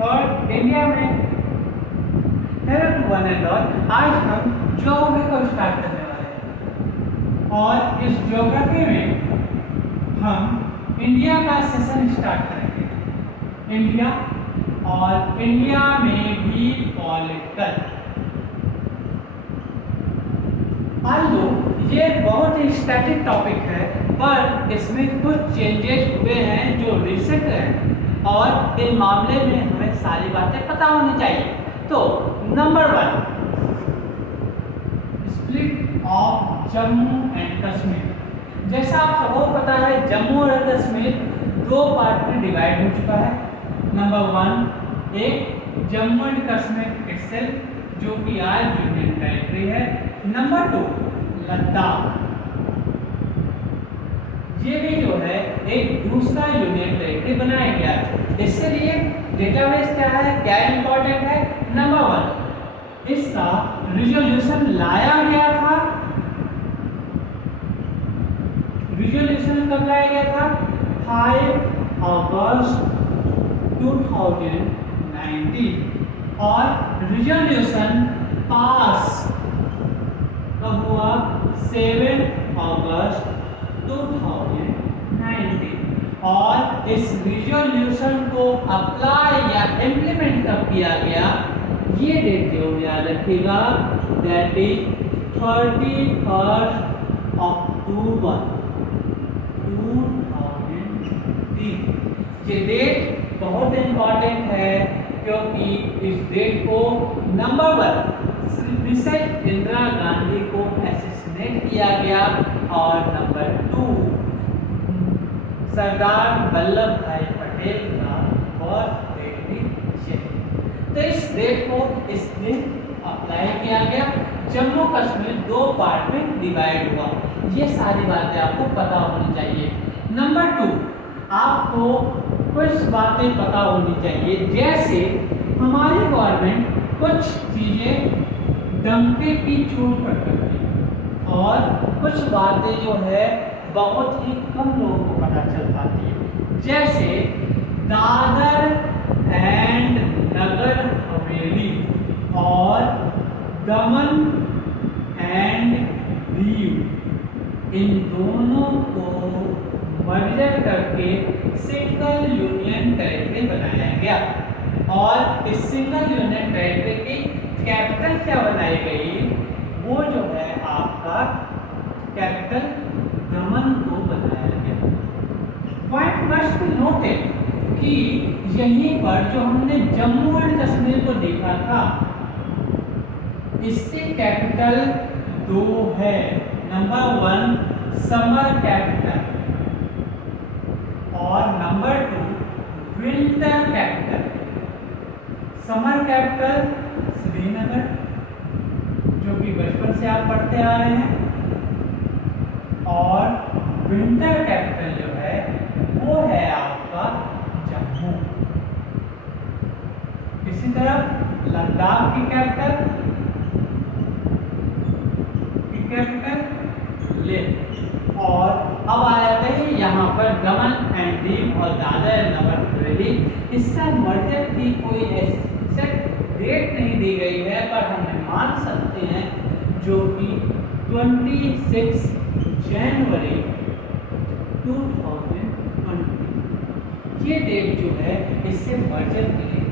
और इंडिया में hello to one and all. आज हम ज्योग्राफी को स्टार्ट करने वाले हैं और इस ज्योग्राफी में हम इंडिया का सेशन स्टार्ट करेंगे। इंडिया और इंडिया में भी पॉलिटिकल। आल्दो ये बहुत ही स्टैटिक टॉपिक है, पर इसमें कुछ चेंजेस हुए हैं जो रिसेंट हैं और इन मामले में हमें सारी बातें पता होनी चाहिए। तो number 1, split of Jammu and Kashmir. जैसा आप सबको पता है, जम्मू और कश्मीर दो पार्ट में डिवाइड हो चुका है। नंबर 1, एक जम्मू एंड कश्मीर इटसेल्फ जो कि आज यूनियन टेरिटरी है। नंबर 2, लद्दाख, ये भी जो है एक दूसरा यूनियन टेरिटरी बनाया गया है। इसके लिए डेटाबेस क्या है, क्या इंपॉर्टेंट है। नंबर 1, इसका रिजोल्यूशन लाया गया था। रिजोल्यूशन कब लाया गया था? 5 अगस्त 2019 और रिजोल्यूशन पास कब हुआ? 7 अगस्त 2019। और इस रिजोल्यूशन को अप्लाई या इम्प्लीमेंट कब किया गया, ये डेट जो याद रखिएगा, दैट इज 31 अक्टूबर 2003। ये डेट बहुत इंपॉर्टेंट है क्योंकि इस डेट को नंबर 1 मिसेस इंदिरा गांधी को असैसिनेट किया गया और नंबर 2 सरदार वल्लभ भाई पटेल का बर्थडे भी है। तो इस डेट को इसमें अप्लाई किया गया। जम्मू कश्मीर दो पार्ट में डिवाइड हुआ। ये सारी बातें आपको पता होनी चाहिए। नंबर 2, आपको कुछ बातें पता होनी चाहिए, जैसे हमारी गवर्नमेंट कुछ चीजें डंके की छूट पर करती है और कुछ बातें जो है बहुत ही कम लोगों को पता चल पाती है। जैसे दादर एंड नगर हवेली और दमन एंड दीव, इन दोनों को मर्जर करके सिंगल यूनियन टेरिटरी बनाया गया। और इस सिंगल यूनियन टेरिटरी की कैपिटल क्या बनाई गई? वो जो है आपका कैपिटल दमन को बनाया गया। पॉइंट मस्ट बी नोटेड कि यहीं पर जो हमने जम्मू एंड कश्मीर को देखा था, इसके कैपिटल 2 है। नंबर 1 समर कैपिटल और number 2 winter capital. Summer capital Srinagar जो कि बचपन से आप पढ़ते आ रहे हैं, और विंटर कैपिटल जो है वो है आपका जम्मू। इसी तरह लद्दाख की कैपिटल लेह। और अब आ जाते हैं यहाँ पर दमन एंड दीव और दादर नगर हवेली। इसका मर्जर की कोई एग्जैक्ट डेट नहीं दी गई है, पर हम मान सकते हैं जो कि 26 जनवरी 2020 ये डेट जो है इससे मर्जर के लिए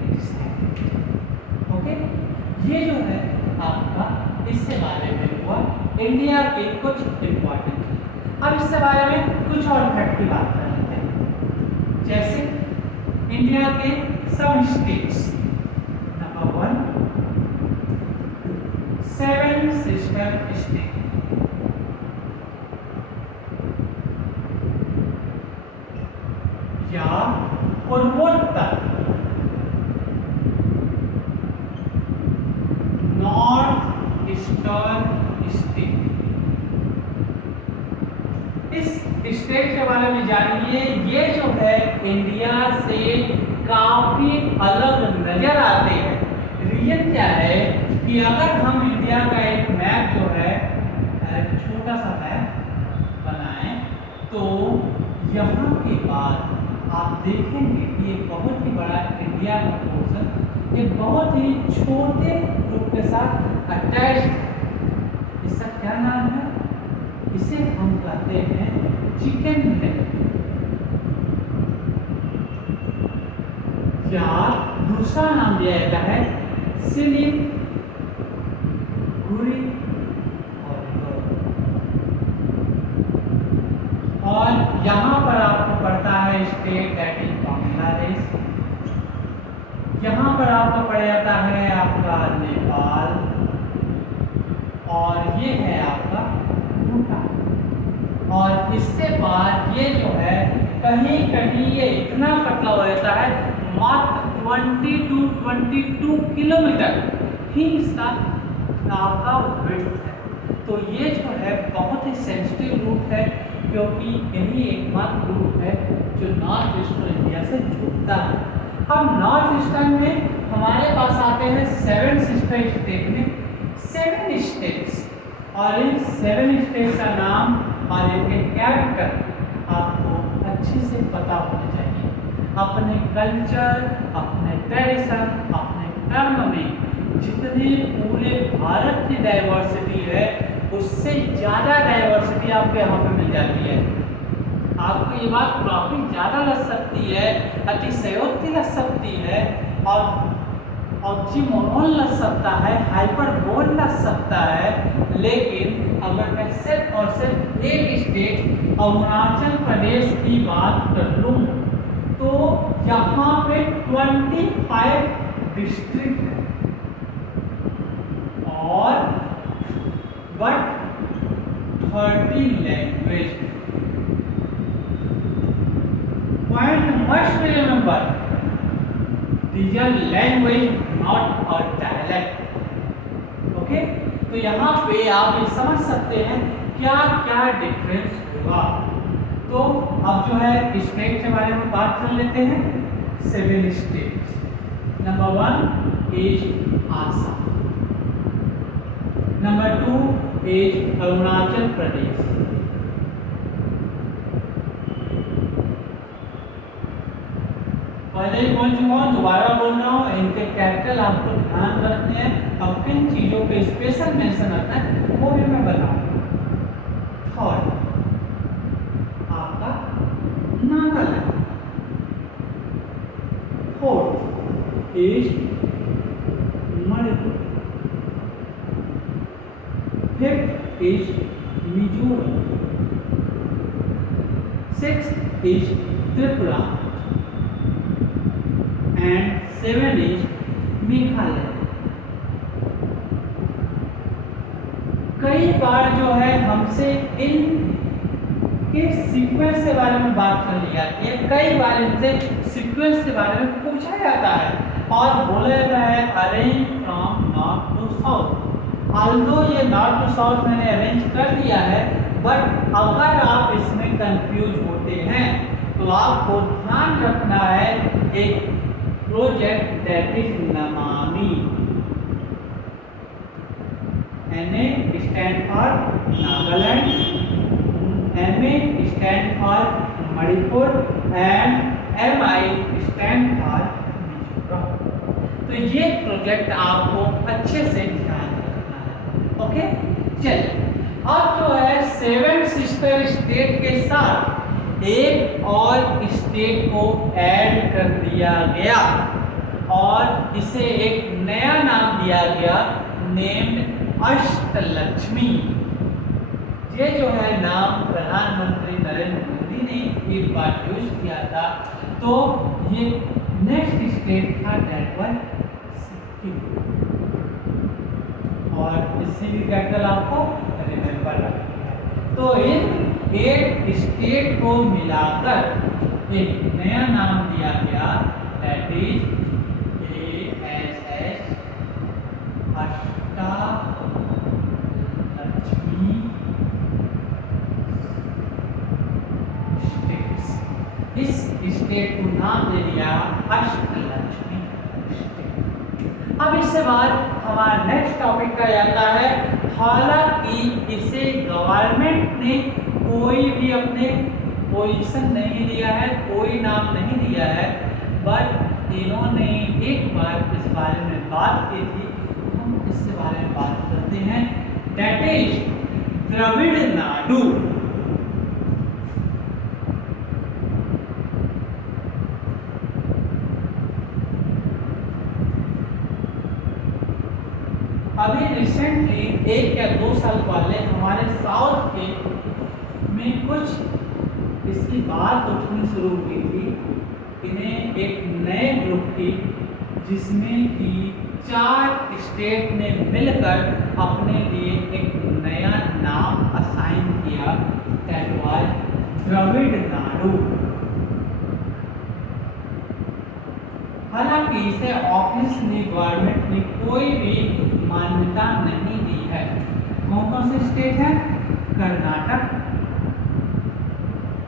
ओके। ये जो है आपका इससे बारे में हुआ इंडिया के कुछ इंपॉर्टेंट। अब इससे बारे में कुछ और फैक्ट की बात कर लेते हैं, जैसे इंडिया के सब स्टेट्स। Number 1, 7 sister state. या पूर्वोत्तर, नॉर्थ ईस्टर्न स्टेट। इस स्टेट के बारे में जानिए। ये जो है इंडिया से काफी अलग नजर आते हैं। रीजन क्या है कि अगर हम इंडिया का एक मैप जो है छोटा सा मैप बनाएं, तो यहाँ के बाद आप देखेंगे कि ये बहुत ही बड़ा इंडिया का पोर्शन ये बहुत ही छोटे ग्रुप के साथ अटैच्ड है। इसका क्या नाम है? इसे हम कहते हैं चिकन नेक, या दूसरा नाम दिया जाता है सिलिकोरी और यहाँ पर आपको पड़ता है स्टेट दैट इज बांग्लादेश, यहाँ पर आपको पड़ जाता है आपका नेपाल और ये है आपका भूटान। और इससे बाद ये जो है कहीं कहीं ये इतना पतला हो जाता है, मात्र 20 to 22 किलोमीटर ही इसका आपका विड्थ है। तो ये जो है बहुत ही सेंसिटिव रूट है, क्योंकि यही एकमात्र रूट है जो नॉर्थ ईस्टर्न इंडिया से जुड़ता है। अब नॉर्थ ईस्टर्न में हमारे पास आते हैं 7 सिस्टर स्टेट में 7 स्टेट्स, और इन 7 स्टेट्स का नाम और इनके कैपिटल आपको अच्छे से पता होना चाहिए। अपने कल्चर, अपने ट्रेडिशन, अपने टर्म में जितनी पूरे भारत की डाइवर्सिटी है उससे ज़्यादा डाइवर्सिटी आपको यहाँ पे मिल जाती है। आपको ये बात काफ़ी ज़्यादा लग सकती है, अतिशयोक्ति लग सकती है, और ऑक्सीमोरोन लग सकता है, हाइपरबोल लग सकता है, लेकिन अगर मैं सिर्फ और सिर्फ एक स्टेट अरुणाचल प्रदेश की बात कर लूँ तो यहाँ पे 25 डिस्ट्रिक्ट है और but 30 language. Point must remember, these are language not a dialect। Okay, तो यहाँ पे आप ये समझ सकते हैं क्या क्या डिफरेंस होगा। तो अब जो है स्टेट के बारे में बात कर लेते हैं। 7 states. Number 1 is Assam, number 2 is Arunachal Pradesh, पहले ही बोल चुका हूँ, दोबारा बोल रहा हूँ, इनके कैपिटल आपको ध्यान रखने हैं। अब किन चीज़ों पे स्पेशल मेंशन रखना है वो भी मैं बताऊंगा। थर्ड आपका Nagaland, fourth east Manipur, fifth east Mizoram, sixth east Tripura and 7 is Meghalaya. कई बार जो है हमसे इन के सीक्वेंस के बारे में बात कर ली जाती है, कई बार इनसे सीक्वेंस के बारे में पूछा जाता है और बोला जाता है arrange from north to south. Although ये नॉर्थ टू साउथ मैंने अरेंज कर दिया है, बट अगर आप इसमें कंफ्यूज होते हैं तो आपको ध्यान रखना है एक project that is Namami. NA stand for Nagaland, MA stand for Manipur and MI stand for Mizoram। तो ये प्रोजेक्ट आपको अच्छे से ध्यान रखना है। ओके, चलिए अब जो है 7 सिस्टर स्टेट के साथ एक और स्टेट को ऐड कर दिया गया और इसे एक नया नाम दिया गया, नेम्ड अष्टलक्ष्मी। ये जो है नाम प्रधानमंत्री नरेंद्र मोदी ने एक बार यूज किया था। तो ये नेक्स्ट स्टेट था दैट वाज सिक्किम, और इससे भी कैपिटल आपको रिमेंबर रखना है। तो इन 8 स्टेट को मिलाकर एक नया नाम दिया गया that is ASS Ashtalakshmi states. इस स्टेट को नाम दे दिया अष्टलक्ष्मी स्टेट। अब इससे बाद हमारा नेक्स्ट टॉपिक का आता है, हालांकि इसे गवर्नमेंट ने कोई भी अपने पोजीशन नहीं दिया है, कोई नाम नहीं दिया है, बट इन्होंने एक बार इस बारे में बात की थी। हम इसके बारे में बात करते हैं, दैट इज द्रविड़ नाडु। अभी रिसेंटली 1 या 2 साल पहले हमारे साउथ के में कुछ इसकी बात उठनी शुरू हुई थी। इन्हें एक नए ग्रुप की, जिसमें कि 4 स्टेट ने मिलकर अपने लिए एक नया नाम असाइन किया, दैट वाज द्रविड़ नाडु। हालांकि इसे ऑफिशियली गवर्नमेंट ने कोई भी मान्यता नहीं दी है। कौन कौन से स्टेट है? कर्नाटक,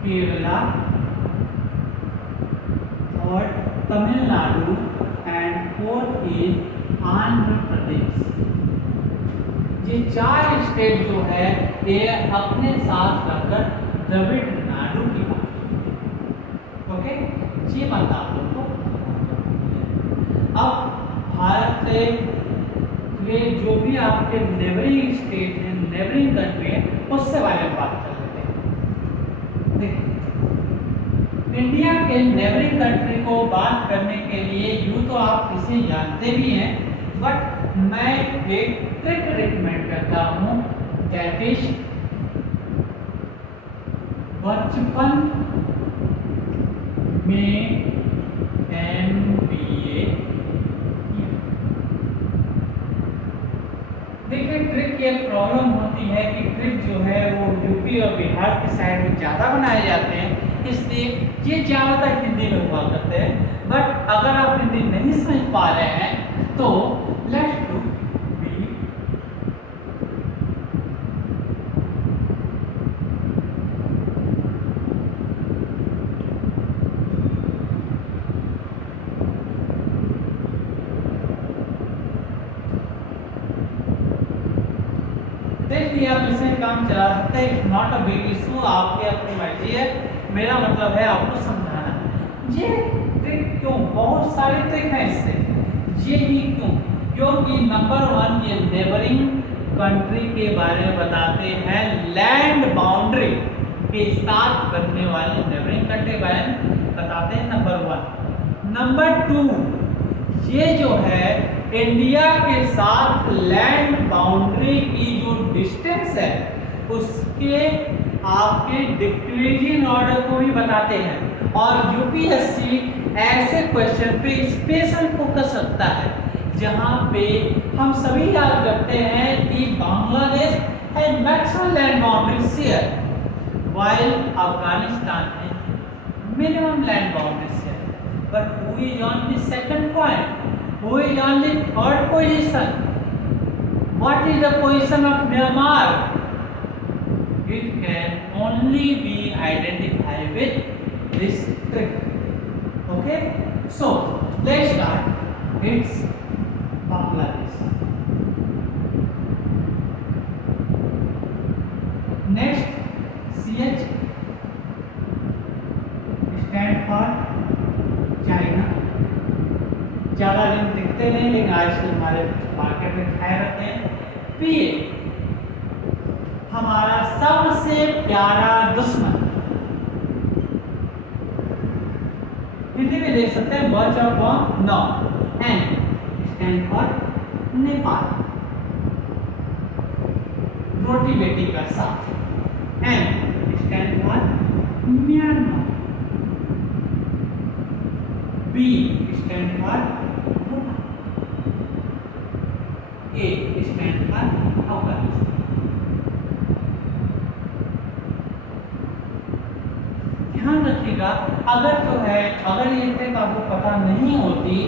केरला और Tamil Nadu and 4th is Andhra Pradesh. ये 4 स्टेट जो है ये अपने साथ रखकर द्रविड़ नाडु की बात। ओके, ये बात आप लोग को। अब भारत से ये जो भी आपके नेबरिंग स्टेट है, नेबरिंग कंट्री है, उससे बारे में बात कर लेते हैं। देखिए, इंडिया के नेबरिंग कंट्री को बात करने के लिए यूँ तो आप इसे जानते भी हैं, बट मैं एक ट्रिक रिकमेंड करता हूँ, दैट इज बचपन में MBA। देखिए, ट्रिक ये प्रॉब्लम होती है कि ट्रिक जो है वो यूपी और बिहार की साइड में ज़्यादा बनाए जाते हैं, इसलिए ये ज़्यादातर हिंदी में हुआ करते हैं। बट अगर आप हिंदी नहीं समझ पा रहे हैं तो लेट्स डू बी। देखिए, आप इसे काम चला सकते हैं, it's not a big issue, आपकी अपनी मर्जी है। मेरा मतलब है आपको समझाना। ये ट्रिक क्यों, बहुत सारे ट्रिक हैं इससे, ये ही क्यों? क्योंकि नंबर 1 ये नेबरिंग कंट्री के बारे में बताते हैं, लैंड बाउंड्री के साथ बनने वाले नेबरिंग कंट्री के बारे में बताते हैं, नंबर 1। नंबर 2, ये जो है इंडिया के साथ लैंड बाउंड्री की जो डिस्टेंस है उसके आपके डिक्रीजिंग ऑर्डर को भी बताते हैं। और यूपीएससी ऐसे क्वेश्चन पे स्पेशल फोकस रखता है जहां पे हम सभी याद रखते हैं कि बांग्लादेश है maximum land boundary share, while Afghanistan है minimum land boundary share. But who is on the second point? Who is on the third position? What is the position of Myanmar? It can only be identified with this trick. Okay? So let's start. It's Bangladesh. Next, CH stand for China। ज़्यादा दिन दिखते नहीं, लेकिन आजकल हमारे market में खाए रहते हैं। पी हमारा सबसे प्यारा दुश्मन, हिंदी में देख सकते हैं, बच ऑफ नो। एन स्टैंड फॉर नेपाल, रोटी बेटी का साथ। N stand for Myanmar. B stand for A stand for Afghanistan. ध्यान रखिएगा, अगर जो है अगर ये ट्रिक आपको पता नहीं होती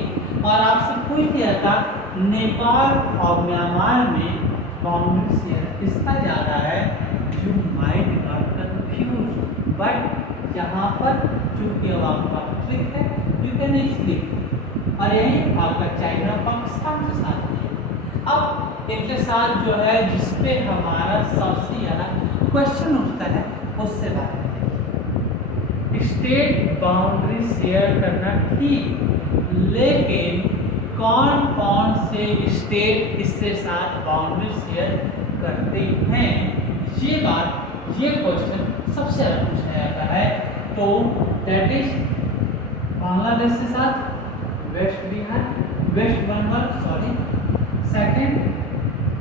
और आपसे पूछ दिया था नेपाल और म्यांमार में बाउंड्री शेयर किसका ज़्यादा है, you might got confuse. But यहाँ पर चूंकि अब आपका ट्रिक है, यू कैन इजीली, और यही आपका चाइना पाकिस्तान के साथ है। अब इनके साथ जो है जिसपे हमारा सबसे ज़्यादा क्वेश्चन उठता है उससे बात करेंगे। स्टेट बाउंड्री शेयर करना ठीक, लेकिन कौन कौन से स्टेट इससे साथ बाउंड्री शेयर करते हैं, ये क्वेश्चन सबसे ज़्यादा पूछा जाता है। तो दैट इज बांग्लादेश के साथ वेस्ट बंगाल, सेकंड,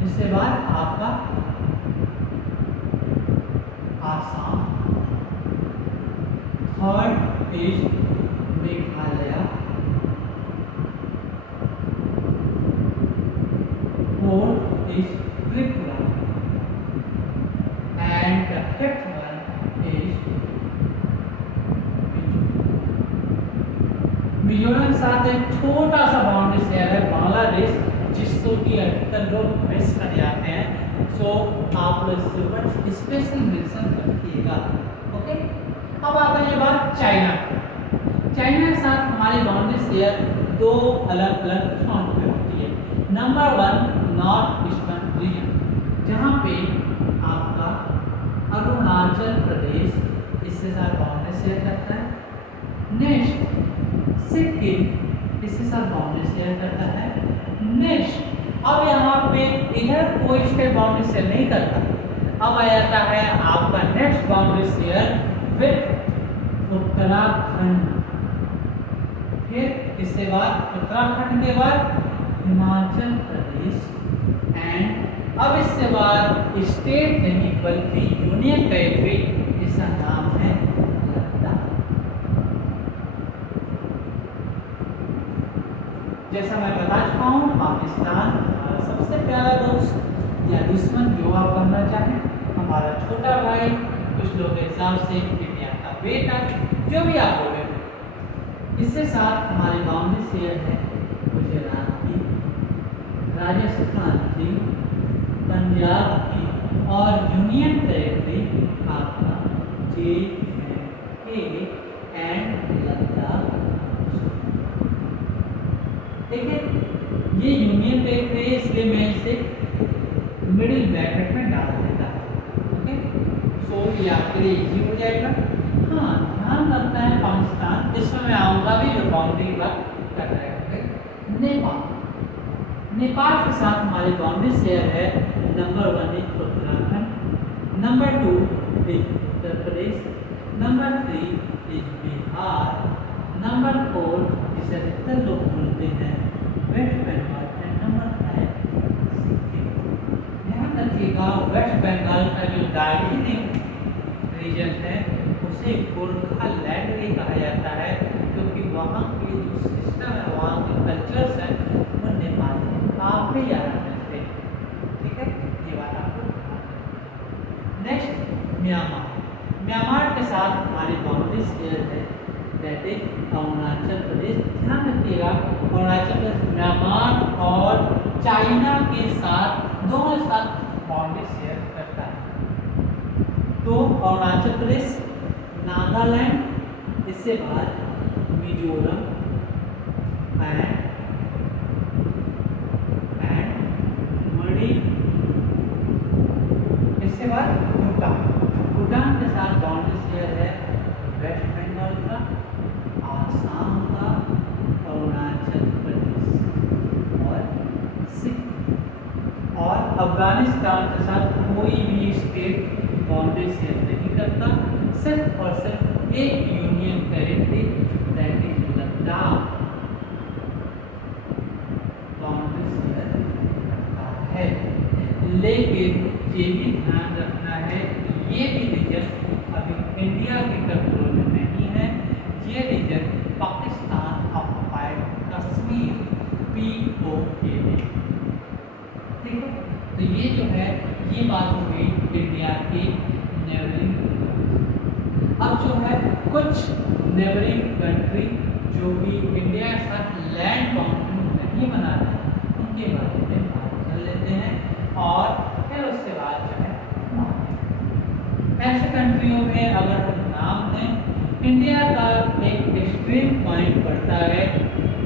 इसके बाद आपका Assam, third is Meghalaya, fourth is Tripura and the fifth one is Mizoram के साथ एक छोटा सा बाउंड्री शेयर है बांग्लादेश, जिसको कि अधिकतर लोग मिस कर जाते हैं। सो आप लोग इसके ऊपर स्पेशल मेंशन रखिएगा। ओके, अब आता है बात चाइना के साथ हमारी बाउंड्री शेयर दो अलग अलग फ्रंट पे होती है। Number one north eastern region, जहाँ पे आपका अरुणाचल प्रदेश इसके साथ बाउंड्री शेयर करता है। नेक्स्ट सिक्किम इसके साथ बाउंड्री शेयर करता है। नेक्स्ट अब यहाँ पे इधर कोई स्टेट बाउंड्री शेयर नहीं करता। अब आ जाता है आपका next boundary share with Uttarakhand, फिर इसके बाद उत्तराखंड के बाद हिमाचल प्रदेश एंड अब इसके बाद स्टेट नहीं बल्कि यूनियन टेरिटरी, इसका नाम है लद्दाख। जैसा मैं बता चुका हूँ, पाकिस्तान हमारा सबसे प्यारा दोस्त या दुश्मन जो आप बनना चाहें, हमारा छोटा भाई, कुछ लोग के हिसाब से इंडिया का बेटा, जो भी आप बोले। इसके साथ हमारी बाउंड्री शेयर है गुजरात की, राजस्थान की, पंजाब की और यूनियन टेरिटरी आपका JK एंड लद्दाख। देखिए ये यूनियन टेरिटरी है, इसलिए मैं इसे मिडिल ब्रैकेट में डाल देता हूँ। ओके, सो ये आपके लिए इजी हो जाएगा। हाँ, ध्यान रखना है पाकिस्तान, इसमें मैं आऊँगा भी जो बाउंड्री बात कर रहे हैं। नेपाल के साथ हमारी बाउंड्री शेयर है। Number one is Uttarakhand, number two is Uttar Pradesh, number three is Bihar, number four जिसे अधिकतर लोग बोलते हैं West Bengal and number five Sikkim. ध्यान रखिएगा वेस्ट बंगाल का जो दार्जिलिंग रीजन है उसे गोरखालैंड भी कहा जाता है, क्योंकि वहाँ के जो सिस्टम है, वहाँ के कल्चर्स हैं, वो नेपाल में काफ़ी ज़्यादा मिलते हैं। ठीक है, ये बात आपको। नेक्स्ट म्यांमार के साथ हमारी बाउंड्री शेयर है, दैट इज अरुणाचल प्रदेश। ध्यान रखिएगा अरुणाचल प्रदेश म्यांमार और चाइना के साथ दोनों साथ बाउंड्री शेयर करता है। तो अरुणाचल प्रदेश, नागालैंड, इससे बाद मिजोरम एंड मणिपुर, इसके बाद भूटान के साथ बाउंड्री शेयर है वेस्ट बंगाल का, आसाम का, अरुणाचल प्रदेश और सिक्किम। और अफगानिस्तान के साथ कोई भी स्टेट बाउंड्री शेयर नहीं करता, सिर्फ और सिर्फ एक union territory that is Ladakh boundary share करता है। लेकिन ये भी ध्यान रखना है, ये भी रीजन अभी इंडिया के कंट्रोल में नहीं है, ये region Pakistan occupied Kashmir POK में। ठीक है, तो ये जो है ये बात हो गई इंडिया की नेबरिंग। अब जो है कुछ नेबरिंग कंट्री जो भी इंडिया के साथ लैंड बाउंड्री नहीं बनाते, उनके बारे में बात कर लेते हैं और फिर उसके बाद जो है ऐसे कंट्रियों में अगर हम नाम दें, इंडिया का एक एक्सट्रीम पॉइंट पड़ता है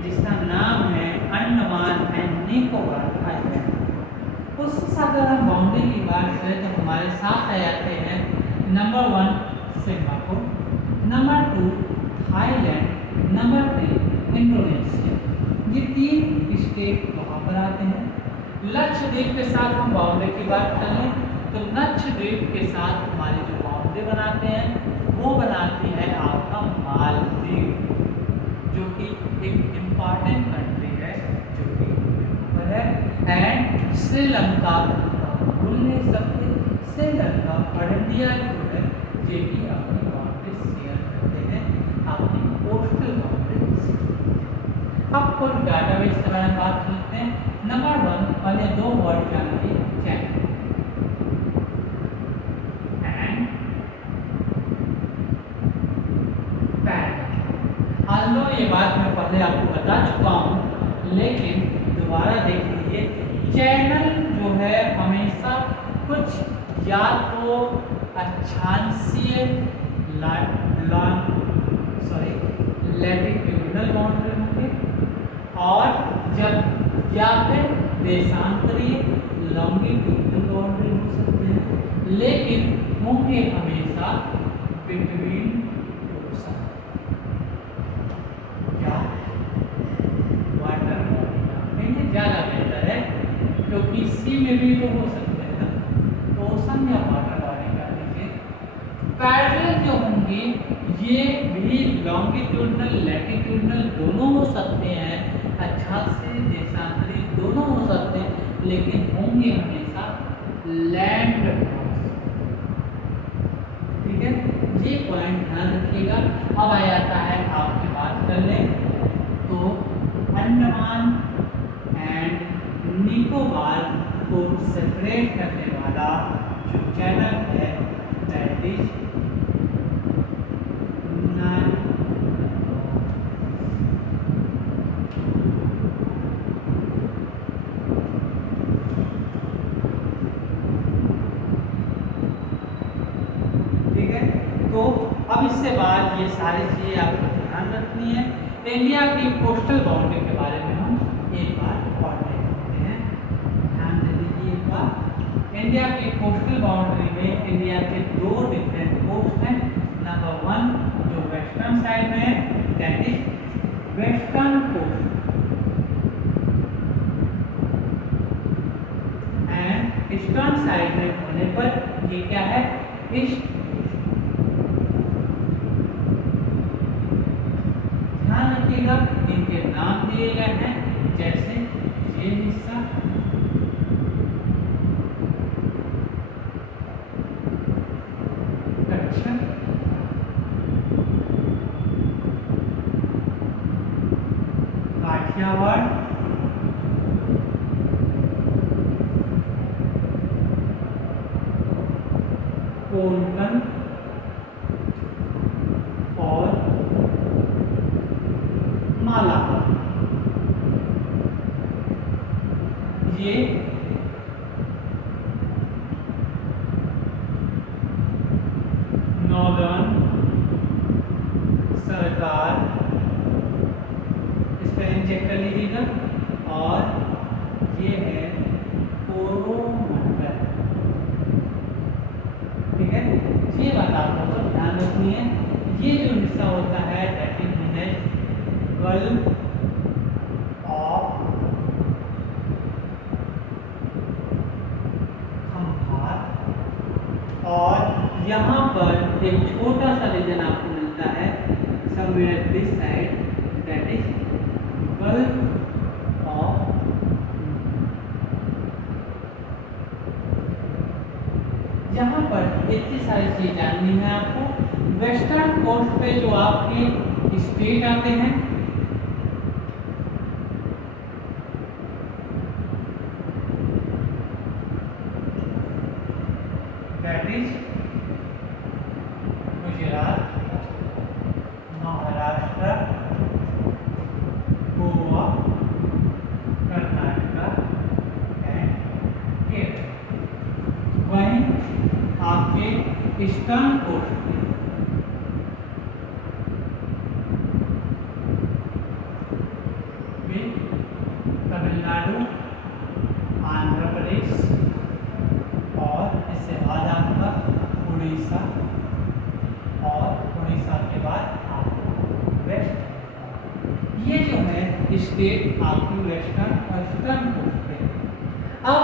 जिसका नाम है अंडमान एंड निकोबार आइलैंड। उसके साथ अगर हम बाउंड्री की बात करें तो हमारे साथ आ जाते हैं number one Singapore, number 2 Thailand, number 3 Indonesia. ये 3 स्टेट वहाँ पर आते हैं। लक्षद्वीप के साथ हम बाउंड्री की बात कर लें तो लक्षद्वीप के साथ हमारी जो बाउंड्री बनाते हैं वो बनाती है आपका मालदीव, जो कि एक इम्पॉर्टेंट कंट्री है, जो कि पर है। एंड श्रीलंका भूल नहीं सकते, श्रीलंका और इंडिया जो है ये भी अपनी बाउंड्री शेयर करते हैं, अपनी कोस्टल बाउंड्री। अब कुछ डाटाबेस के बारे में बात करते हैं। नंबर 1 पहले 2 वर्ड जानिए, चैट एंड पैड। हालो ये बात मैं पहले आपको बता चुका हूँ, लेकिन दोबारा देख लीजिए। चैनल जो है हमेशा कुछ या तो अक्षांशीय लैटिट्यूडनल बाउंड्री होंगे, और जब या फिर देशांतरीय लॉन्गिट्यूडनल बाउंड्री हो सकते हैं, लेकिन होंगे हमेशा बिटवीन ओशन या वाटर बॉडी। ज़्यादा बेहतर है, क्योंकि सी में भी तो हो सकते हैं ना, तो ओशन या वाटर बॉडी का लीजिए। पैरेलल जो होंगे ये भी लॉन्गिट्यूडनल लैटिट्यूडनल दोनों हो सकते हैं, अक्षांशीय देशांतरी दोनों हो सकते हैं, लेकिन होंगे हमेशा लैंड। ठीक है, ये पॉइंट ध्यान रखिएगा। अब आ जाता है आपकी बात कर लें तो अंडमान एंड निकोबार को सेपरेट करने वाला जो चैनल है दैट इज अब इससे बाद ये सारी चीज़ें आपको ध्यान रखनी है। इंडिया की कोस्टल बाउंड्री के बारे में हम एक बार और देख लेते हैं, ध्यान दे दीजिए एक बार। इंडिया की कोस्टल बाउंड्री में इंडिया के 2 डिफरेंट कोस्ट हैं। नंबर 1 जो वेस्टर्न साइड में है that is western coast, and eastern side में होने पर ये क्या है, ईस्ट। इनके नाम दिए गए हैं, जैसे ये हिस्सा कच्छप, काठियावाड़, कोंकण और मालाबार। ये नॉर्दर्न सरकार, स्पेलिंग चेक कर लीजिएगा, और ये है कोरोमंडल। ठीक है, ये बात आप लोगों को ध्यान रखनी है। ये जो हिस्सा होता है that is gulf of Khambhat, और यहाँ पर एक छोटा सा रीजन आपको मिलता है somewhere this side that is gulf of. यहाँ पर इतनी सारी चीज जाननी है आपको। वेस्टर्न कोस्ट पे जो आपके स्टेट आते हैं that is Gujarat, Maharashtra, Goa, Karnataka and Kerala. वहीं आपके ईस्टर्न कोस्ट में तमिलनाडु, आंध्र प्रदेश, और इससे बाद आपका उड़ीसा, और उड़ीसा के बाद वेस्टर्न और ईस्टर्न कोस्ट पे। अब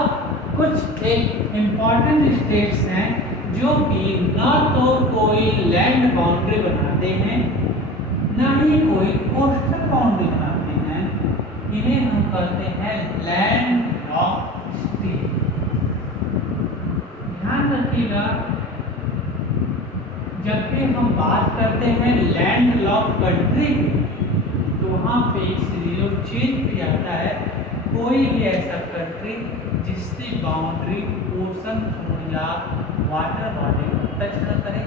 कुछ एक इम्पॉर्टेंट स्टेट्स हैं जो कि ना तो कोई लैंड बाउंड्री बनाते हैं ना ही कोई कोस्टल बाउंड्री बनाते हैं, इन्हें हम कहते हैं लैंड लॉक स्टेट। ध्यान रखिएगा, जब भी हम बात करते हैं लैंड लॉक कंट्री तो वहाँ पे एक सिलोचेन पे आता है कोई भी ऐसा कंट्री जिसकी बाउंड्री ओशन या वाटर बॉडी को टच न करे,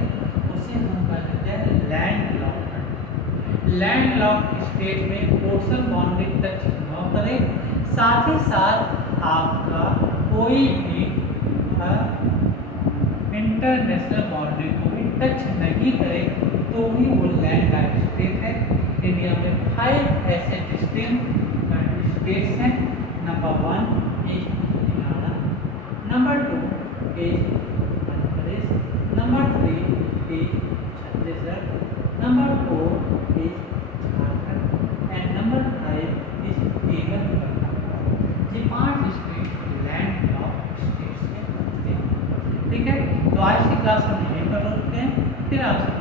उसे हम कह देते हैं land lock country. Land lock state में ओशन बाउंड्री टच न करे, साथ ही साथ आपका कोई भी इंटरनेशनल बाउंड्री को भी टच नहीं करे, तो ही वो लैंड लॉक स्टेट है। इंडिया में 5 ऐसे डिस्टिंक्ट स्टेट्स हैं। Number 1 is Telangana, number 2 is Madhya Pradesh, number 3 is Chhattisgarh, number 4 is Jharkhand and number 5 is Telangana. ये 5 स्टेट लैंड लॉक स्टेट्स के होते हैं। ठीक है, तो आज की क्लास हम यहीं पर रोकते हैं, फिर आपसे